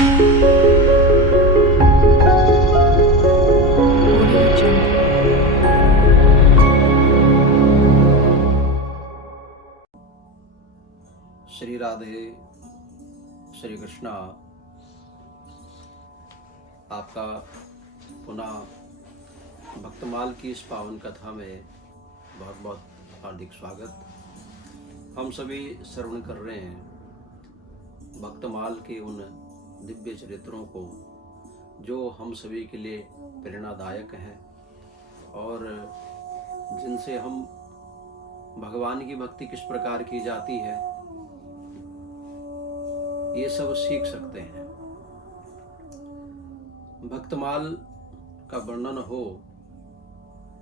श्री राधे, श्री कृष्णा। आपका पुनः भक्तमाल की इस पावन कथा में बहुत बहुत हार्दिक स्वागत। हम सभी श्रवण कर रहे हैं भक्तमाल के उन दिव्य चरित्रों को जो हम सभी के लिए प्रेरणादायक हैं और जिनसे हम भगवान की भक्ति किस प्रकार की जाती है ये सब सीख सकते हैं। भक्तमाल का वर्णन हो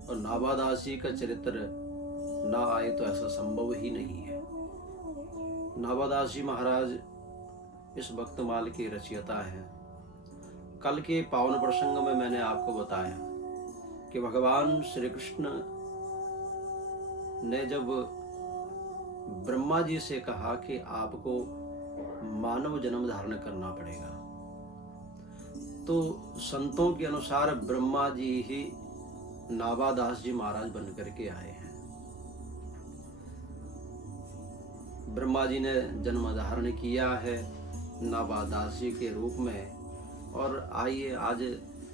और नाभादास जी का चरित्र ना आए तो ऐसा संभव ही नहीं है। नाभादास जी महाराज इस भक्तमाल के रचयिता हैं। कल के पावन प्रसंग में मैंने आपको बताया कि भगवान श्री कृष्ण ने जब ब्रह्मा जी से कहा कि आपको मानव जन्म धारण करना पड़ेगा, तो संतों के अनुसार ब्रह्मा जी ही नाभादास जी महाराज बन करके आए हैं। ब्रह्मा जी ने जन्म धारण किया है नाभादास जी के रूप में। और आइए आज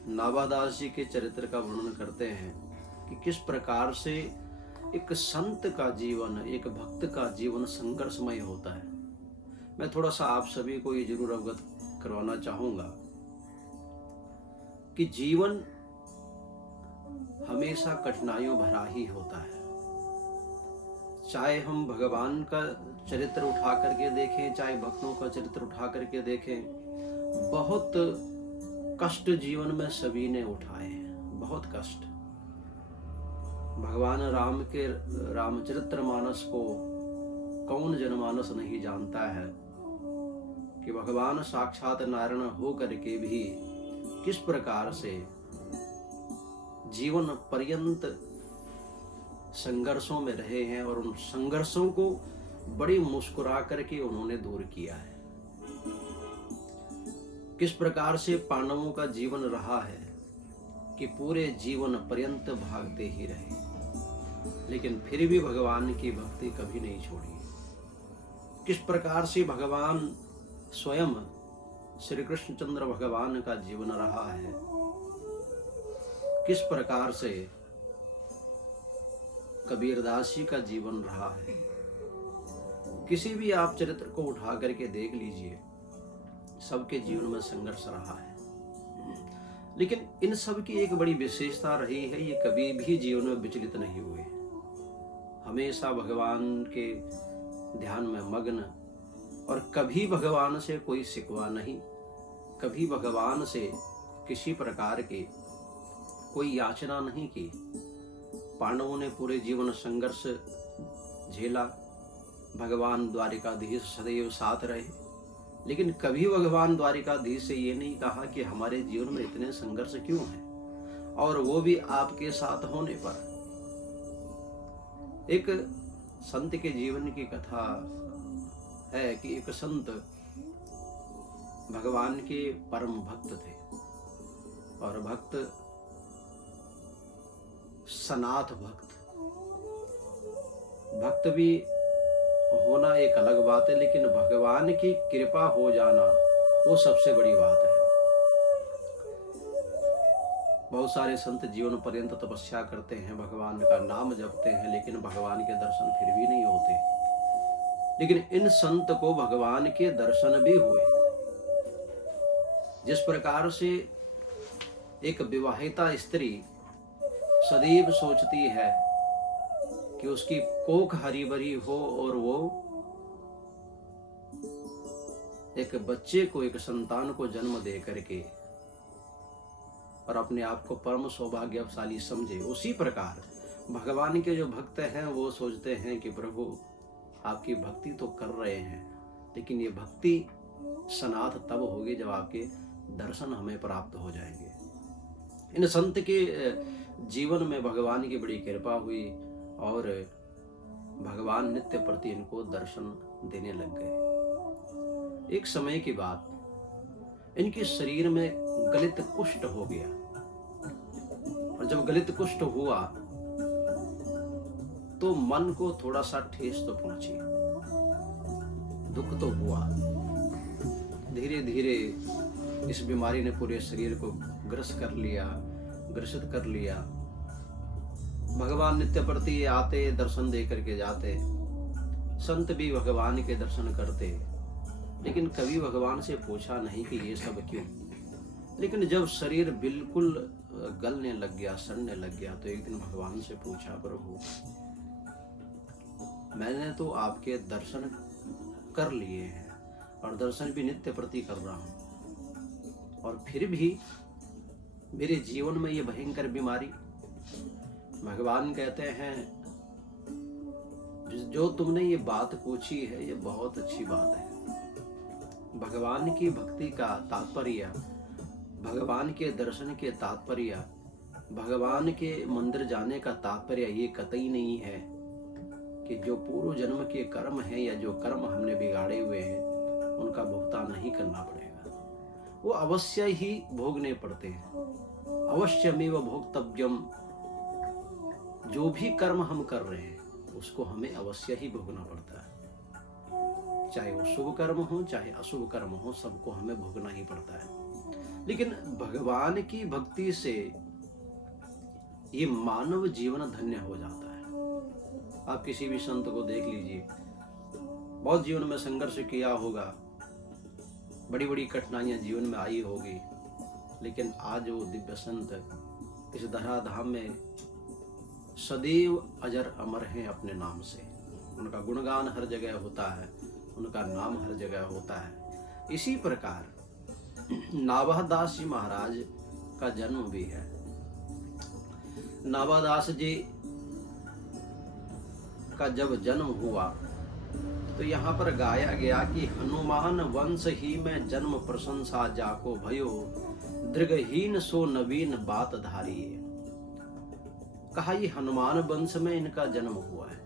नाभादास जी के चरित्र का वर्णन करते हैं कि किस प्रकार से एक संत का जीवन, एक भक्त का जीवन संघर्षमय होता है। मैं थोड़ा सा आप सभी को ये जरूर अवगत करवाना चाहूंगा कि जीवन हमेशा कठिनाइयों भरा ही होता है। चाहे हम भगवान का चरित्र उठा करके देखें, चाहे भक्तों का चरित्र उठा करके देखें, बहुत कष्ट जीवन में सभी ने उठाए हैं, बहुत कष्ट। भगवान राम के रामचरित्र मानस को कौन जनमानस नहीं जानता है कि भगवान साक्षात नारायण हो करके भी किस प्रकार से जीवन पर्यंत संघर्षों में रहे हैं और उन संघर्षों को बड़ी मुस्कुरा करके उन्होंने दूर किया है। किस प्रकार से पांडवों का जीवन रहा है कि पूरे जीवन पर्यंत भागते ही रहे, लेकिन फिर भी भगवान की भक्ति कभी नहीं छोड़ी। किस प्रकार से भगवान स्वयं श्री कृष्णचंद्र भगवान का जीवन रहा है, किस प्रकार से कबीरदास जी का जीवन रहा है। किसी भी आप चरित्र को उठा करके देख लीजिए, सबके जीवन में संघर्ष रहा है, लेकिन इन सब की एक बड़ी विशेषता रही है, ये कभी भी जीवन में विचलित नहीं हुए। हमेशा भगवान के ध्यान में मग्न और कभी भगवान से कोई शिकवा नहीं, कभी भगवान से किसी प्रकार की कोई याचना नहीं की। पांडवों ने पूरे जीवन संघर्ष झेला, भगवान द्वारिकाधीश सदैव साथ रहे, लेकिन कभी भगवान द्वारिकाधीश से ये नहीं कहा कि हमारे जीवन में इतने संघर्ष क्यों हैं, और वो भी आपके साथ होने पर। एक संत के जीवन की कथा है कि एक संत भगवान के परम भक्त थे और भक्त सनाथ भक्त भी होना एक अलग बात है, लेकिन भगवान की कृपा हो जाना वो सबसे बड़ी बात है। बहुत सारे संत जीवन पर्यंत तपस्या करते हैं, भगवान का नाम जपते हैं, लेकिन भगवान के दर्शन फिर भी नहीं होते। लेकिन इन संत को भगवान के दर्शन भी हुए। जिस प्रकार से एक विवाहिता स्त्री सदैव सोचती है कि उसकी कोख हरी भरी हो और वो एक बच्चे को, एक संतान को जन्म दे करके और अपने आप को परम सौभाग्यशाली समझे, उसी प्रकार भगवान के जो भक्त हैं वो सोचते हैं कि प्रभु आपकी भक्ति तो कर रहे हैं, लेकिन ये भक्ति सनाथ तब होगी जब आपके दर्शन हमें प्राप्त हो जाएंगे। इन संत के जीवन में भगवान की बड़ी कृपा हुई और भगवान नित्य प्रति इनको दर्शन देने लग गए। एक समय की बात, इनके शरीर में गलित कुष्ठ हो गया, और जब गलित कुष्ठ हुआ तो मन को थोड़ा सा ठेस तो पहुंची, दुख तो हुआ। धीरे धीरे इस बीमारी ने पूरे शरीर को ग्रसित कर लिया। भगवान नित्य प्रति आते, दर्शन दे करके जाते, संत भी भगवान के दर्शन करते, लेकिन कभी भगवान से पूछा नहीं कि ये सब क्यों। लेकिन जब शरीर बिल्कुल गलने लग गया, सड़ने लग गया, तो एक दिन भगवान से पूछा, प्रभु मैंने तो आपके दर्शन कर लिए हैं और दर्शन भी नित्य प्रति कर रहा हूं, और फिर भी मेरे जीवन में ये भयंकर बीमारी। भगवान कहते हैं, जो तुमने ये बात पूछी है ये बहुत अच्छी बात है। भगवान की भक्ति का तात्पर्य, भगवान के दर्शन के तात्पर्य, भगवान के मंदिर जाने का तात्पर्य ये कतई नहीं है कि जो पूर्व जन्म के कर्म हैं या जो कर्म हमने बिगाड़े हुए हैं उनका भुगतान नहीं करना पड़ेगा, वो अवश्य ही भोगने पड़ते हैं। अवश्यमेव भोक्तव्यम, जो भी कर्म हम कर रहे हैं उसको हमें अवश्य ही भोगना पड़ता है, चाहे वो शुभ कर्म हो चाहे अशुभ कर्म हो, सबको हमें भोगना ही पड़ता है। लेकिन भगवान की भक्ति से ये मानव जीवन धन्य हो जाता है। आप किसी भी संत को देख लीजिए, बहुत जीवन में संघर्ष किया होगा, बड़ी बड़ी कठिनाइयां जीवन में आई होगी, लेकिन आज वो दिव्य संत इस धराधाम में सदैव अजर अमर हैं अपने नाम से। उनका गुणगान हर जगह होता है, उनका नाम हर जगह होता है। इसी प्रकार नाभादास जी महाराज का जन्म भी है। नाभादास जी का जब जन्म हुआ तो यहाँ पर गाया गया कि हनुमान वंश ही में जन्म प्रशंसा जाको भयो, दृगहीन सो नवीन बात धारिये। कहा ये हनुमान वंश में इनका जन्म हुआ है।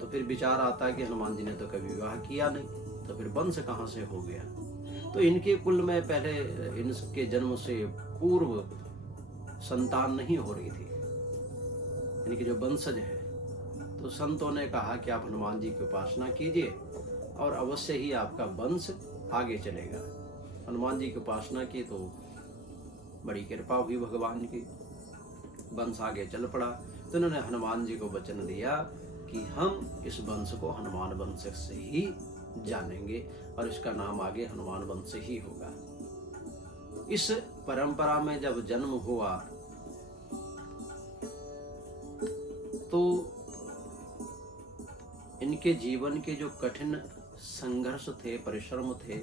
तो फिर विचार आता है कि हनुमान जी ने तो कभी विवाह किया नहीं, तो फिर वंश कहाँ से हो गया। तो इनके कुल में पहले इनके जन्म से पूर्व संतान नहीं हो रही थी, इनके जो वंशज है। तो संतों ने कहा कि आप हनुमान जी की उपासना कीजिए और अवश्य ही आपका वंश आगे चलेगा। हनुमान जी की उपासना की तो बड़ी कृपा हुई भगवान की, वंश आगे चल पड़ा। तो उन्होंने हनुमान जी को वचन दिया कि हम इस वंश को हनुमान वंश से ही जानेंगे और इसका नाम आगे हनुमान वंश ही होगा। इस परंपरा में जब जन्म हुआ तो इनके जीवन के जो कठिन संघर्ष थे, परिश्रम थे,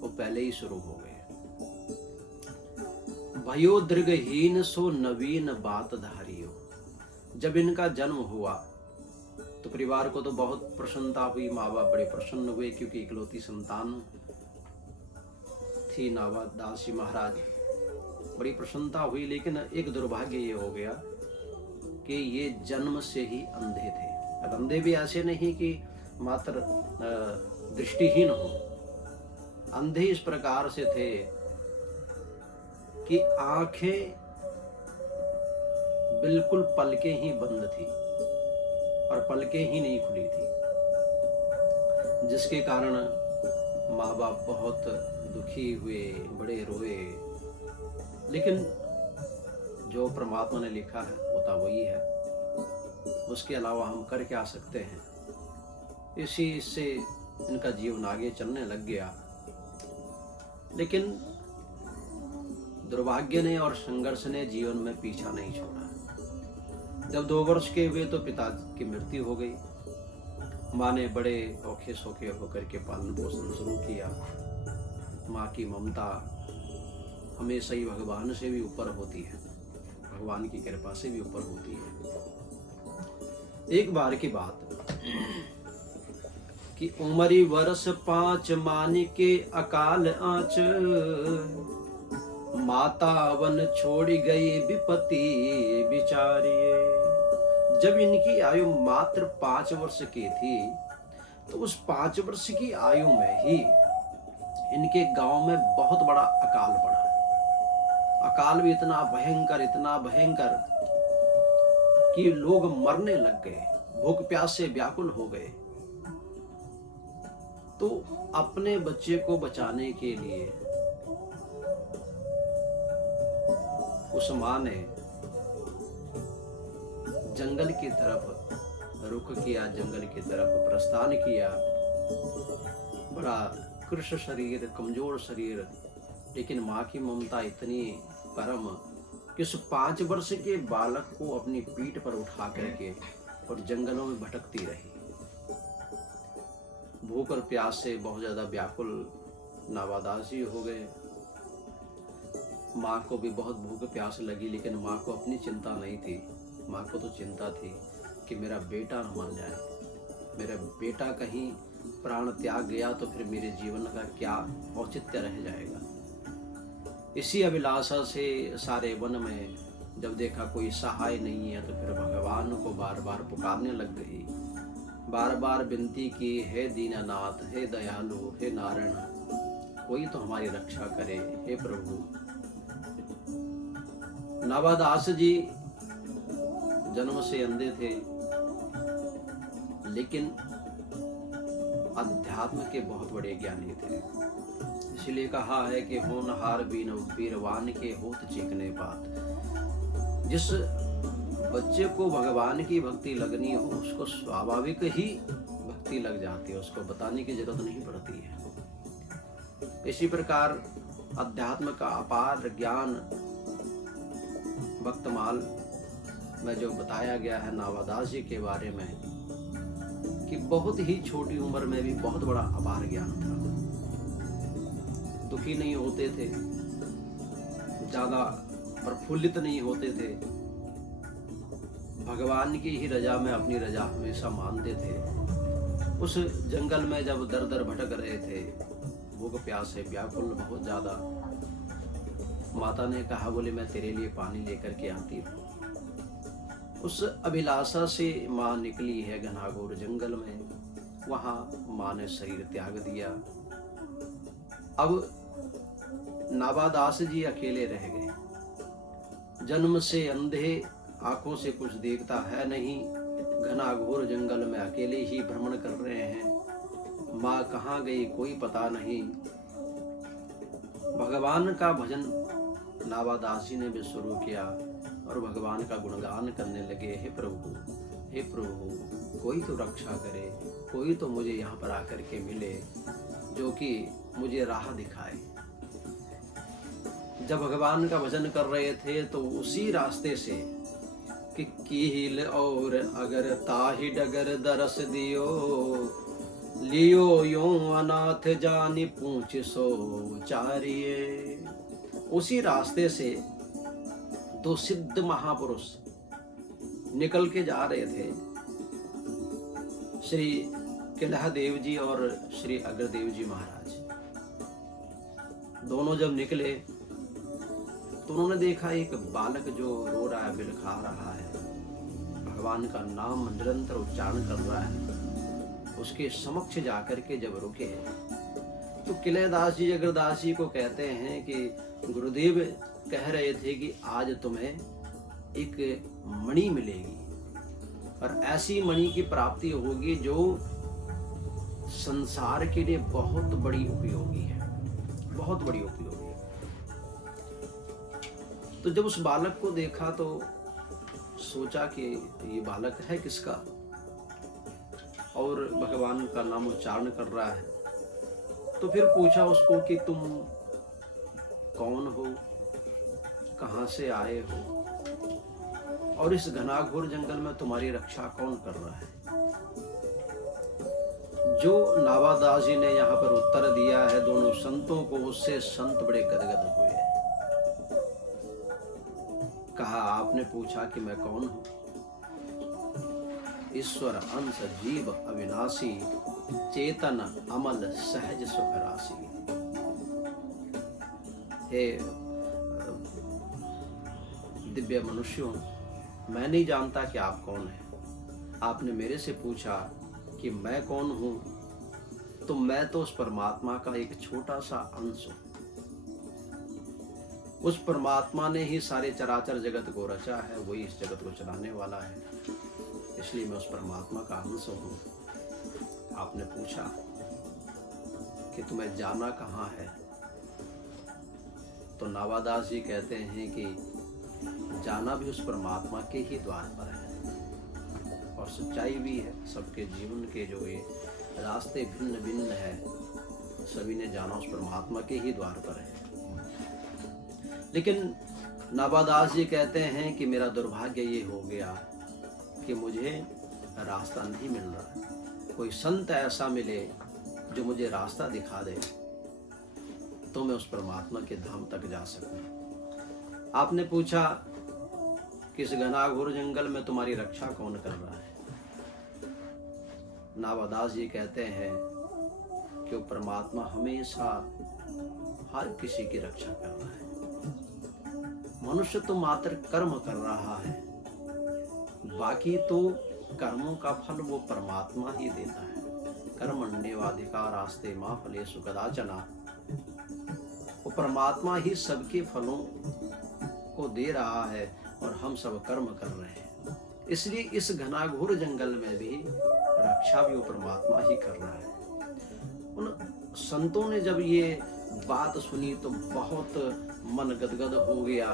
वो पहले ही शुरू हो गए। भयो दृगहीन सो नवीन बात धारियो। जब इनका जन्म हुआ तो परिवार को तो बहुत प्रसन्नता हुई, माँ बाप बड़े प्रसन्न हुए क्योंकि इकलौती संतान थी नाभादास जी महाराज, बड़ी प्रसन्नता हुई। लेकिन एक दुर्भाग्य ये हो गया कि ये जन्म से ही अंधे थे। अब अंधे भी ऐसे नहीं कि मात्र दृष्टिहीन हो, अंधे इस प्रकार से थे कि आंखें बिल्कुल पलकें ही बंद थी और पलकें ही नहीं खुली थी, जिसके कारण माँ बाप बहुत दुखी हुए, बड़े रोए। लेकिन जो परमात्मा ने लिखा है वो तो वही है, उसके अलावा हम कर क्या सकते हैं। इसी से इनका जीवन आगे चलने लग गया। लेकिन दुर्भाग्य ने और संघर्ष ने जीवन में पीछा नहीं छोड़ा। जब 2 वर्ष के हुए तो पिता की मृत्यु हो गई। माँ ने बड़े औखे सौखे होकर के पालन पोषण शुरू किया। माँ की ममता हमेशा ही भगवान से भी ऊपर होती है, भगवान की कृपा से भी ऊपर होती है। एक बार की बात कि उमरी वर्ष 5 मानी के अकाल आँच, माता वन छोड़ी गई विपत्ति बिचारिये। जब इनकी आयु मात्र 5 वर्ष की थी तो उस 5 वर्ष की आयु में ही इनके गांव में बहुत बड़ा अकाल पड़ा। अकाल भी इतना भयंकर कि लोग मरने लग गए, भूख प्यास से व्याकुल हो गए। तो अपने बच्चे को बचाने के लिए उस मां ने जंगल की तरफ रुख किया, जंगल की तरफ प्रस्थान किया। बड़ा कृश शरीर, कमजोर शरीर, लेकिन माँ की ममता इतनी परम कि उस 5 वर्ष के बालक को अपनी पीठ पर उठा करके और जंगलों में भटकती रही। भूख और प्यास से बहुत ज्यादा व्याकुल नावादास जी हो गए। माँ को भी बहुत भूख प्यास लगी, लेकिन माँ को अपनी चिंता नहीं थी। माँ को तो चिंता थी कि मेरा बेटा न मर जाए, मेरा बेटा कहीं प्राण त्याग गया तो फिर मेरे जीवन का क्या औचित्य रह जाएगा। इसी अभिलाषा से सारे वन में जब देखा कोई सहाय नहीं है तो फिर भगवान को बार बार पुकारने लग गई, बार बार विनती की, हे दीननाथ, हे दयालु, हे नारायण, कोई तो हमारी रक्षा करे, हे प्रभु। नावादास जी जन्म से अंधे थे, लेकिन अध्यात्म के बहुत बड़े ज्ञानी थे। इसलिए कहा है कि होनहार वीरवान के होत चिकने बात। जिस बच्चे को भगवान की भक्ति लगनी हो उसको स्वाभाविक ही भक्ति लग जाती है, उसको बताने की जरूरत नहीं पड़ती है। इसी प्रकार अध्यात्म का अपार ज्ञान भक्तमाल में जो बताया गया है नावादास जी के बारे में कि बहुत ही छोटी उम्र में भी बहुत बड़ा अपार ज्ञान था। दुखी नहीं होते थे, ज्यादा प्रफुल्लित नहीं होते थे, भगवान की ही रजा में अपनी रजा हमेशा मानते थे। उस जंगल में जब दर दर भटक रहे थे, भूख प्यास से व्याकुल बहुत ज्यादा, माता ने कहा, बोले मैं तेरे लिए पानी लेकर के आती हूँ। उस अभिलाषा से माँ निकली है घनाघोर जंगल में, वहां माँ ने शरीर त्याग दिया। अब नावादास जी अकेले रह गए। जन्म से अंधे, आंखों से कुछ देखता है नहीं, घनाघोर जंगल में अकेले ही भ्रमण कर रहे हैं। माँ कहाँ गई कोई पता नहीं। भगवान का भजन नावादास जी ने भी शुरू किया और भगवान का गुणगान करने लगे, हे प्रभु, हे प्रभु, कोई तो रक्षा करे, कोई तो मुझे यहाँ पर आकर के मिले जो कि मुझे राह दिखाए। जब भगवान का भजन कर रहे थे तो उसी रास्ते से कि कील और अगर ताहि डगर दरस दियो, लियो यो अनाथ जानी पूछ सो उचारिये। उसी रास्ते से 2 सिद्ध महापुरुष निकल के जा रहे थे, श्री किल्हा देव जी और श्री अग्रदेव जी महाराज। दोनों जब निकले तो उन्होंने देखा एक बालक जो रो रहा है, बिलखा रहा है, भगवान का नाम निरंतर उच्चारण कर रहा है। उसके समक्ष जाकर के जब रुके तो किलेदास जी अग्रदास जी को कहते हैं कि गुरुदेव कह रहे थे कि आज तुम्हें एक मणि मिलेगी और ऐसी मणि की प्राप्ति होगी जो संसार के लिए बहुत बड़ी उपयोगी है, बहुत बड़ी उपयोगी है। तो जब उस बालक को देखा तो सोचा कि ये बालक है किसका, और भगवान का नाम उच्चारण कर रहा है। तो फिर पूछा उसको कि तुम कौन हो, कहां से आए हो, और इस घनाघोर जंगल में तुम्हारी रक्षा कौन कर रहा है। जो नावादास जी ने यहाँ पर उत्तर दिया है दोनों संतों को, उससे संत बड़े गदगद हुए। कहा, आपने पूछा कि मैं कौन हूं। ईश्वर अंश जीव अविनाशी, चेतन अमल सहज सुख राशि। हे दिव्य मनुष्यों, मैं नहीं जानता कि आप कौन हैं। आपने मेरे से पूछा कि मैं कौन हूं, तो मैं तो उस परमात्मा का एक छोटा सा अंश हूं। उस परमात्मा ने ही सारे चराचर जगत को रचा है, वही इस जगत को चलाने वाला है, इसलिए मैं उस परमात्मा का अंश हूं। आपने पूछा कि तुम्हें जाना कहाँ है, तो नावादास जी कहते हैं कि जाना भी उस परमात्मा के ही द्वार पर है। और सच्चाई भी है, सबके जीवन के जो ये रास्ते भिन्न भिन्न है, सभी ने जाना उस परमात्मा के ही द्वार पर है। लेकिन नावादास जी कहते हैं कि मेरा दुर्भाग्य ये हो गया कि मुझे रास्ता नहीं मिल रहा। कोई संत ऐसा मिले जो मुझे रास्ता दिखा दे तो मैं उस परमात्मा के धाम तक जा सकूं। आपने पूछा कि इस घनाघोर जंगल में तुम्हारी रक्षा कौन कर रहा है। नावादास जी कहते हैं कि वो परमात्मा हमेशा हर किसी की रक्षा कर रहा है। मनुष्य तो मात्र कर्म कर रहा है, बाकी तो कर्मों का फल वो परमात्मा ही देता है। कर्मण्येवाधिकार आस्ते मा फलेषु कदाचन। वो परमात्मा ही सबके फलों को दे रहा है और हम सब कर्म कर रहे हैं। इसलिए इस घनाघोर जंगल में भी रक्षा भी वो परमात्मा ही कर रहा है। उन संतों ने जब ये बात सुनी तो बहुत मन गदगद हो गया।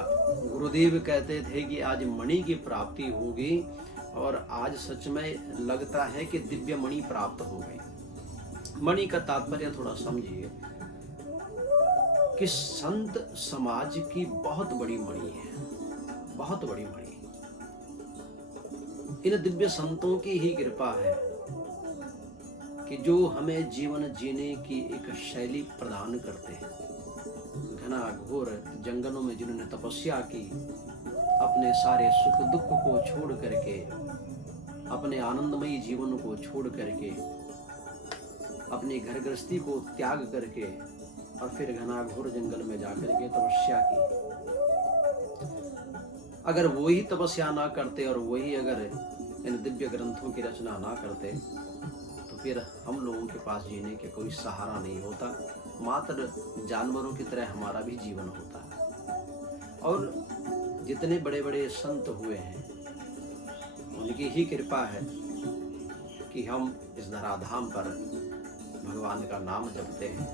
गुरुदेव कहते थे कि आज मणि की प्राप्ति होगी, और आज सच में लगता है कि दिव्य मणि प्राप्त हो गई। मणि का तात्पर्य थोड़ा समझिए कि संत समाज की बहुत बड़ी मणि है, बहुत बड़ी मणि। इन दिव्य संतों की ही कृपा है कि जो हमें जीवन जीने की एक शैली प्रदान करते हैं। घना घोर जंगलों में जिन्होंने तपस्या की, अपने सारे सुख दुख को छोड़ करके, अपने आनंदमयी जीवन को छोड़ करके, अपनी घर गृहस्थी को त्याग करके, और फिर घना घोर जंगल में जाकर के तपस्या की। अगर वही तपस्या ना करते और वही अगर इन दिव्य ग्रंथों की रचना ना करते तो फिर हम लोगों के पास जीने के कोई सहारा नहीं होता। मात्र जानवरों की तरह हमारा भी जीवन होता। और जितने बड़े बड़े संत हुए हैं उनकी ही कृपा है कि हम इस धराधाम पर भगवान का नाम जपते हैं,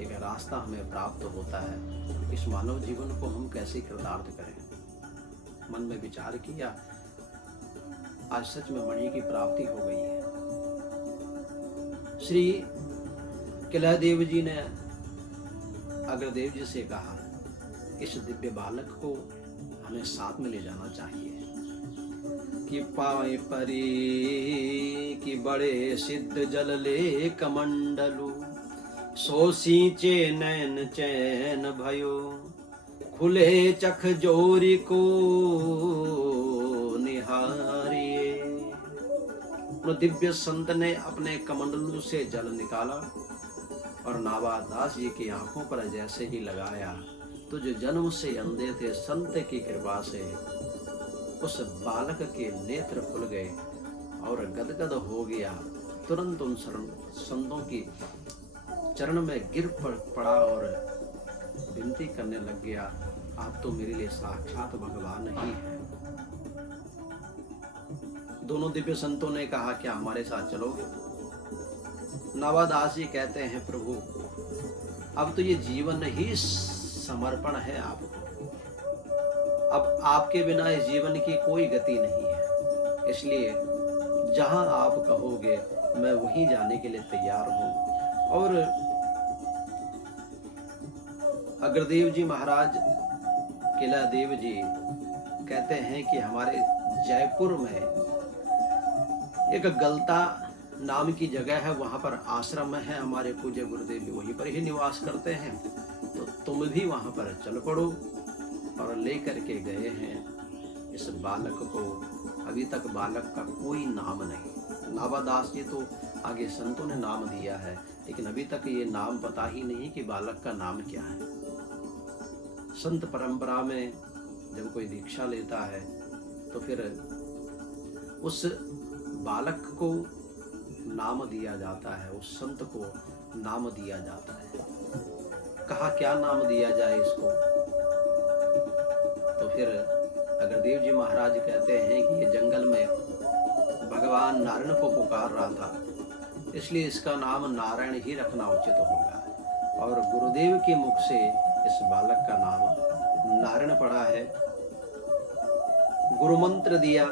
एक रास्ता हमें प्राप्त होता है। इस मानव जीवन को हम कैसे कृतार्थ करें। मन में विचार किया, आज सच में मणि की प्राप्ति हो गई है। श्री किलहदेव जी ने अग्रदेव जी से कहा, इस दिव्य बालक को हमें साथ में ले जाना चाहिए। कि पाए परी कि बड़े सिद्ध जल ले कमंडलु, सो सींचे नैन चैन भयो, खुले चख जोरी को निहारिए। दिव्य संत ने अपने कमंडलू से जल निकाला और नावादास जी की आंखों पर जैसे ही लगाया तो जो जन्म से अंधे थे, संत की कृपा से उस बालक के नेत्र खुल गए और गदगद हो गया। तुरंत उन संतों की चरण में गिर पड़ा और विनती करने लग गया, आप तो मेरे लिए साक्षात भगवान ही हैं। दोनों दिव्य संतों ने कहा, क्या हमारे साथ चलोगे? नावादास जी कहते हैं, प्रभु अब तो ये जीवन ही समर्पण है आपको। अब आपके बिना इस जीवन की कोई गति नहीं है, इसलिए जहां आप कहोगे मैं वहीं जाने के लिए तैयार हूं। और अग्रदेव जी महाराज किलहदेव जी कहते हैं कि हमारे जयपुर में एक गलता नाम की जगह है, वहां पर आश्रम है, हमारे पूज्य गुरुदेव भी वहीं पर ही निवास करते हैं, तो तुम भी वहां पर चल पड़ो। और लेकर के गए हैं इस बालक को। अभी तक बालक का कोई नाम नहीं। नावादास जी तो आगे संतों ने नाम दिया है, लेकिन अभी तक ये नाम पता ही नहीं कि बालक का नाम क्या है। संत परंपरा में जब कोई दीक्षा लेता है तो फिर उस बालक को नाम दिया जाता है, उस संत को नाम दिया जाता है। कहा क्या नाम दिया जाए इसको? तो फिर अग्रदेव जी महाराज कहते हैं कि ये जंगल में भगवान नारायण को पुकार रहा था, इसलिए इसका नाम नारायण ही रखना उचित होगा। और गुरुदेव के मुख से इस बालक का नाम नारायण पड़ा है। गुरु मंत्र दिया,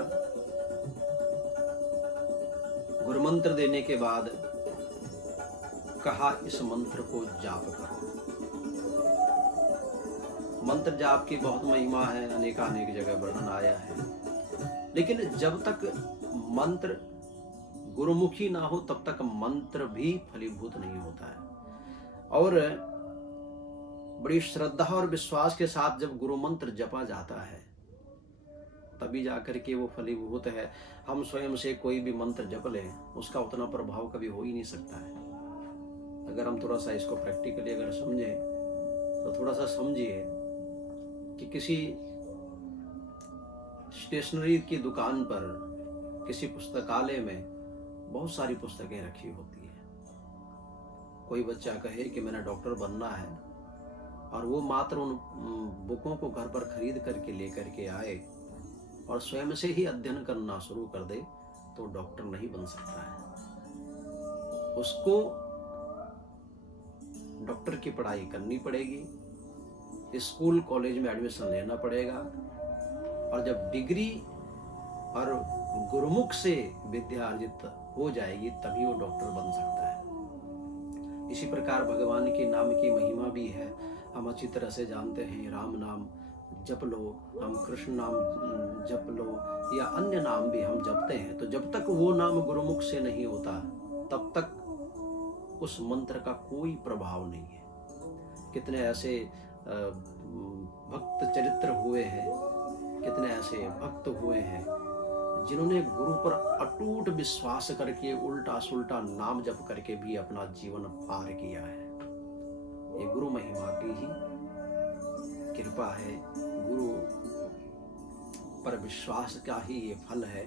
गुरु मंत्र देने के बाद कहा इस मंत्र को जाप करो। मंत्र जाप की बहुत महिमा है, अनेकानेक जगह वर्णन आया है, लेकिन जब तक मंत्र गुरुमुखी ना हो तब तक मंत्र भी फलीभूत नहीं होता है। और बड़ी श्रद्धा और विश्वास के साथ जब गुरु मंत्र जपा जाता है तभी जाकर के वो फलीभूत है। हम स्वयं से कोई भी मंत्र जप लें, उसका उतना प्रभाव कभी हो ही नहीं सकता है। अगर हम थोड़ा सा इसको प्रैक्टिकली अगर समझें तो थोड़ा सा समझिए कि किसी स्टेशनरी की दुकान पर, किसी पुस्तकालय में बहुत सारी पुस्तकें रखी होती है। कोई बच्चा कहे कि मैंने डॉक्टर बनना है और वो मात्र उन बुकों को घर पर खरीद करके लेकर के आए और स्वयं से ही अध्ययन करना शुरू कर दे तो डॉक्टर नहीं बन सकता है। उसको डॉक्टर की पढ़ाई करनी पड़ेगी, स्कूल कॉलेज में एडमिशन लेना पड़ेगा, और जब डिग्री और गुरुमुख से विद्या अर्जित हो जाएगी तभी वो डॉक्टर बन सकता है। इसी प्रकार भगवान के नाम की महिमा भी है। हम अच्छी तरह से जानते हैं, राम नाम जप लो, हम कृष्ण नाम जप लो, या अन्य नाम भी हम जपते हैं, तो जब तक वो नाम गुरुमुख से नहीं होता तब तक उस मंत्र का कोई प्रभाव नहीं है। कितने ऐसे भक्त चरित्र हुए हैं, कितने ऐसे भक्त हुए हैं जिन्होंने गुरु पर अटूट विश्वास करके उल्टा सुल्टा नाम जप करके भी अपना जीवन पार किया है। ये गुरु महिमा की ही कृपा है, गुरु पर विश्वास का ही ये फल है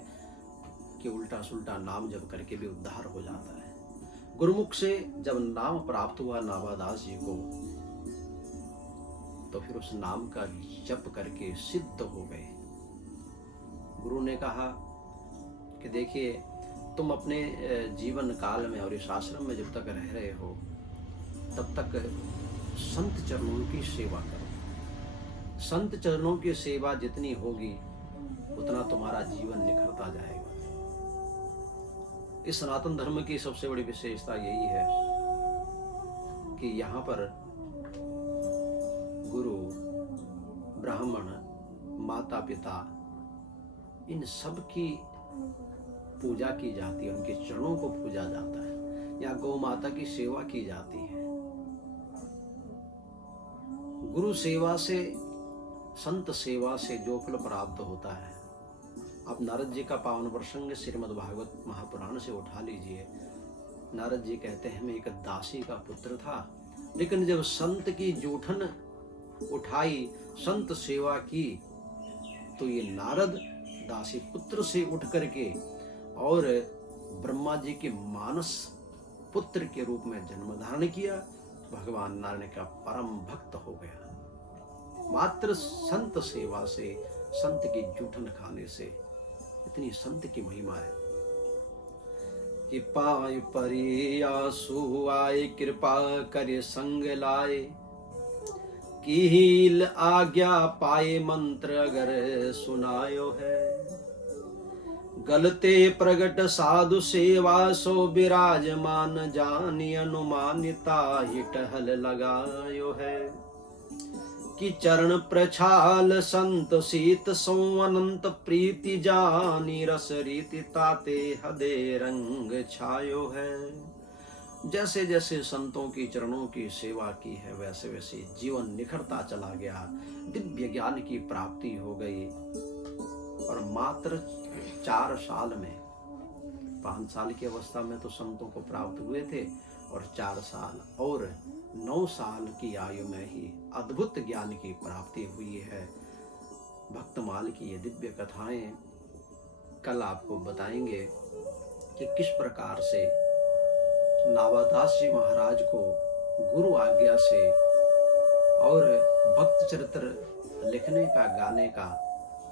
कि उल्टा सुल्टा नाम जप करके भी उद्धार हो जाता है। गुरुमुख से जब नाम प्राप्त हुआ नाभादास जी को, तो फिर उस नाम का जप करके सिद्ध हो गए। गुरु ने कहा कि देखिए, तुम अपने जीवन काल में और इस आश्रम में जब तक रह रहे हो तब तक संत चरणों की सेवा करो। संत चरणों की सेवा जितनी होगी उतना तुम्हारा जीवन निखरता जाएगा। इस सनातन धर्म की सबसे बड़ी विशेषता यही है कि यहाँ पर गुरु, ब्राह्मण, माता पिता, इन सब की पूजा की जाती है, उनके चरणों को पूजा जाता है, या गौ माता की सेवा की जाती है। गुरु सेवा से, संत सेवा से जो फल प्राप्त होता है, आप नारद जी का पावन प्रसंग श्रीमद् भागवत महापुराण से उठा लीजिए। नारद जी कहते हैं, मैं एक दासी का पुत्र था, लेकिन जब संत की जूठन उठाई, संत सेवा की, तो ये नारद दासी पुत्र से उठ करके और ब्रह्मा जी के मानस पुत्र के रूप में जन्म धारण किया। भगवान नारायण का परम भक्त हो गया। मात्र संत सेवा से, संत की जूठन खाने से। इतनी संत की महिमा है कि पाय परियासु आए, कृपा करे संग लाए, कील आज्ञा पाए मंत्र अगर सुनायो है, गलते प्रगट साधु सेवा सो विराजमान, जानी अनुमानिता ही टहल लगायो है, कि चरण प्रछाल संत सीत सो अनंत प्रीति, जानी रस रीति ताते हदे रंग छायो है। जैसे जैसे संतों की चरणों की सेवा की है वैसे वैसे जीवन निखरता चला गया, दिव्य ज्ञान की प्राप्ति हो गई। और मात्र 4 साल में, 5 साल की अवस्था में तो संतों को प्राप्त हुए थे, और 4 साल और 9 साल की आयु में ही अद्भुत ज्ञान की प्राप्ति हुई है। भक्तमाल की ये दिव्य कथाएं कल आपको बताएंगे कि किस प्रकार से नावादास जी महाराज को गुरु आज्ञा से और भक्त चरित्र लिखने का, गाने का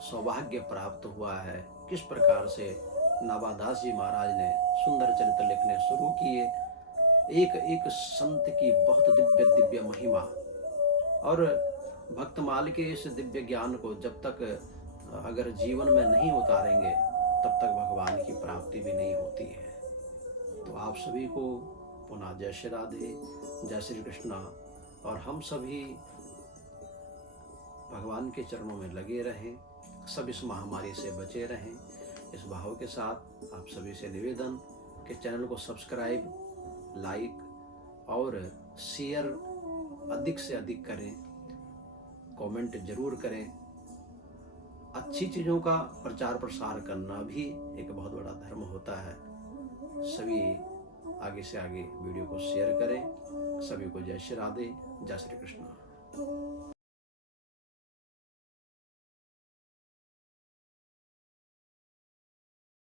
सौभाग्य प्राप्त हुआ है। किस प्रकार से नावादास जी महाराज ने सुंदर चरित्र लिखने शुरू किए, एक एक संत की बहुत दिव्य दिव्य महिमा, और भक्तमाल के इस दिव्य ज्ञान को जब तक अगर जीवन में नहीं उतारेंगे तब तक भगवान की प्राप्ति भी नहीं होती है। तो आप सभी को पुनः जय श्री राधे, जय श्री कृष्णा, और हम सभी भगवान के चरणों में लगे रहें, सब इस महामारी से बचे रहें। इस भाव के साथ आप सभी से निवेदन कि चैनल को सब्सक्राइब, लाइक और शेयर अधिक से अधिक करें, कमेंट जरूर करें। अच्छी चीज़ों का प्रचार प्रसार करना भी एक बहुत बड़ा धर्म होता है। सभी आगे से आगे वीडियो को शेयर करें। सभी को जय श्री राधे, जय श्री कृष्ण।